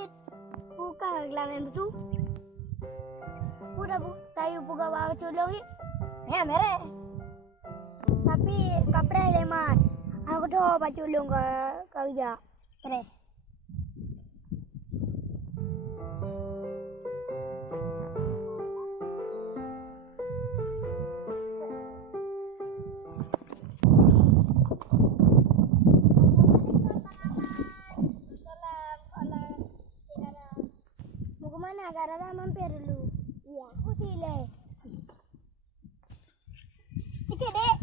Tit. Buka gelang pusu. Udah bu, tayu buka bawa culung hit. Ya mere. Tapi kapre lemat. Aku dah baca culung ke kerja. Mere. Mana gara-gara mampir dulu. Iya. Aku sile. Sikit, Dek.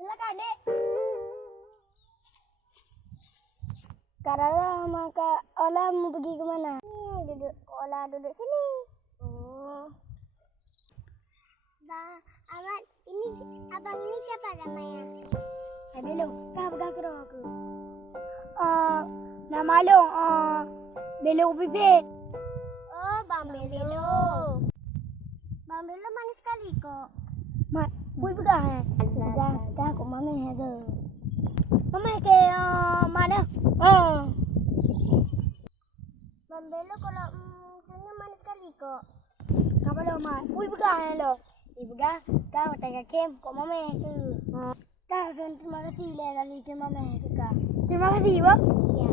Silakan, Dek. Gara-gara maka Ola mau pergi ke mana? Duduk. Ola duduk sini. Oh. Amat, abang ini siapa namanya? Belo, kau pegang kira aku. Nama long, Belo bibit. Oh, Bang Belo. Bang Belo manis sekali kok. Mak, bui pegang Pegang, aku mama ada. Mama ke mana? Bang Belo kalau senyum manis sekali kok. Kau belum mak, bui pegang lo. Ibu kau tengah kem kok mama tu. Kau kan terima kasih le kali ke mama tu kau. Terima kasih ibu. Ya.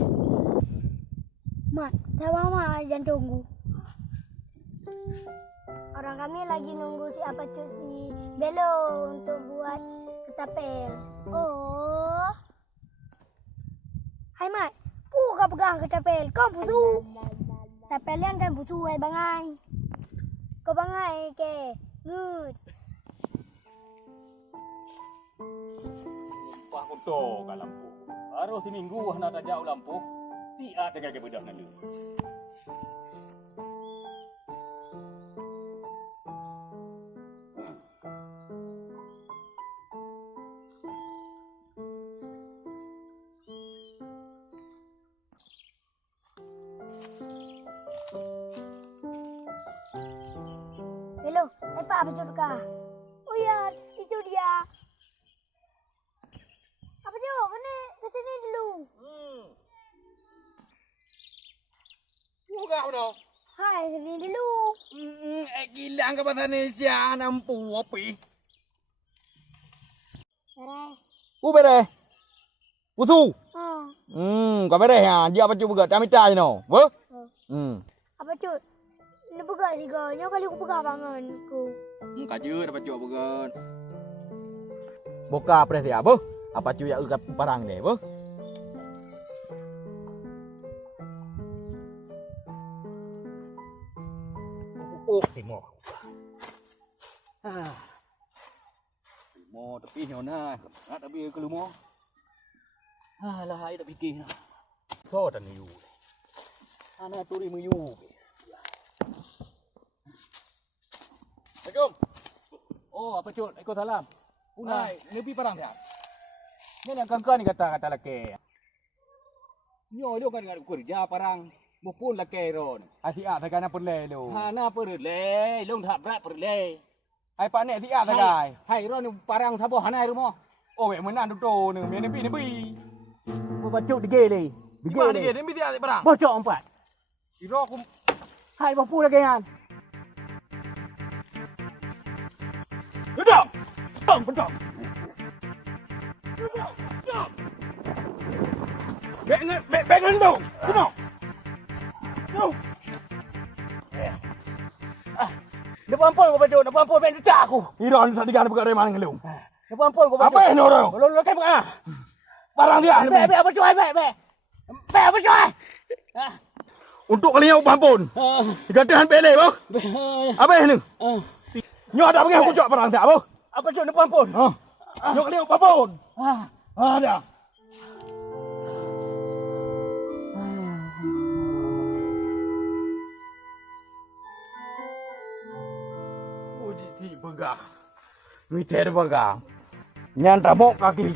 Mak, kau mama jangan tunggu. Orang kami lagi nunggu si apacut si Belo untuk buat ketapel. Oh. Hai mak, kau pegang ketapel. Kau pusu. Ketapelian kan pusu hai bangai. Kau bangai ke? Good. Wah kotor kan lampu. Baru seminggu nak tak jauh lampu. Tiada dengan ke bedak nanti. Belo, apa apacut kah? Oh ya, itu dia. Apacut, kena ke sini dulu. Buka apa? Hai, sini dulu. Gila ke pasal ni sia nampu api. Bere. Bere. Pusu. Oh. Kau bere ya. Dia apa cuba tak minta je no. Bo? Apacut. Ni pegang ni kau. Nyo kali aku pegang bangan aku. Kaju dapat cuba bukan. Buka apa dia, bo? Apa cuba ugat parang ni, bo? Oh, timo. Timo tapi nyona. Nak tapi ke lumo. Lah ai dak fikir. So dan yu. Ana turi mu yu. Assalamualaikum. Oh, apa cut? Waalaikumsalam. Punai, nebi parang dia. Ni yang kangkan ni kata laki. Nyo dia kan dengan kerja parang mupun laki ron. Asia tak kana perle lo. Ha na perle, long tak berat perle. Ai Paknek asia tak kai. Hai ron parang sabo hanai rumo. Oh, we menan tu ni, me nebi. Bo bacut digele. Digele nebi dia parang. Bocok empat. Iro aku hai bapu lagi kan. Duduk! Duduk! Bengan tu! Duduk! Duduk! Depan pun kau baca, depan pun main detak aku. Iran tak digan perkara mana dengan lu. Depan pun kau baca. Apa yang orang? Lu kan bukan. Barang dia. Be apa cuai, be. Be apa cuai? Untuk kalian depan pun. Digadahan bele, boh. Apa yang ni? Nyo ada pergi aku cok barang tak apa? Apa cok depan pun? Nyo kali depan pun. Ada. Uji ti pegang. Ni ter pegang. Nyan ramok kaki.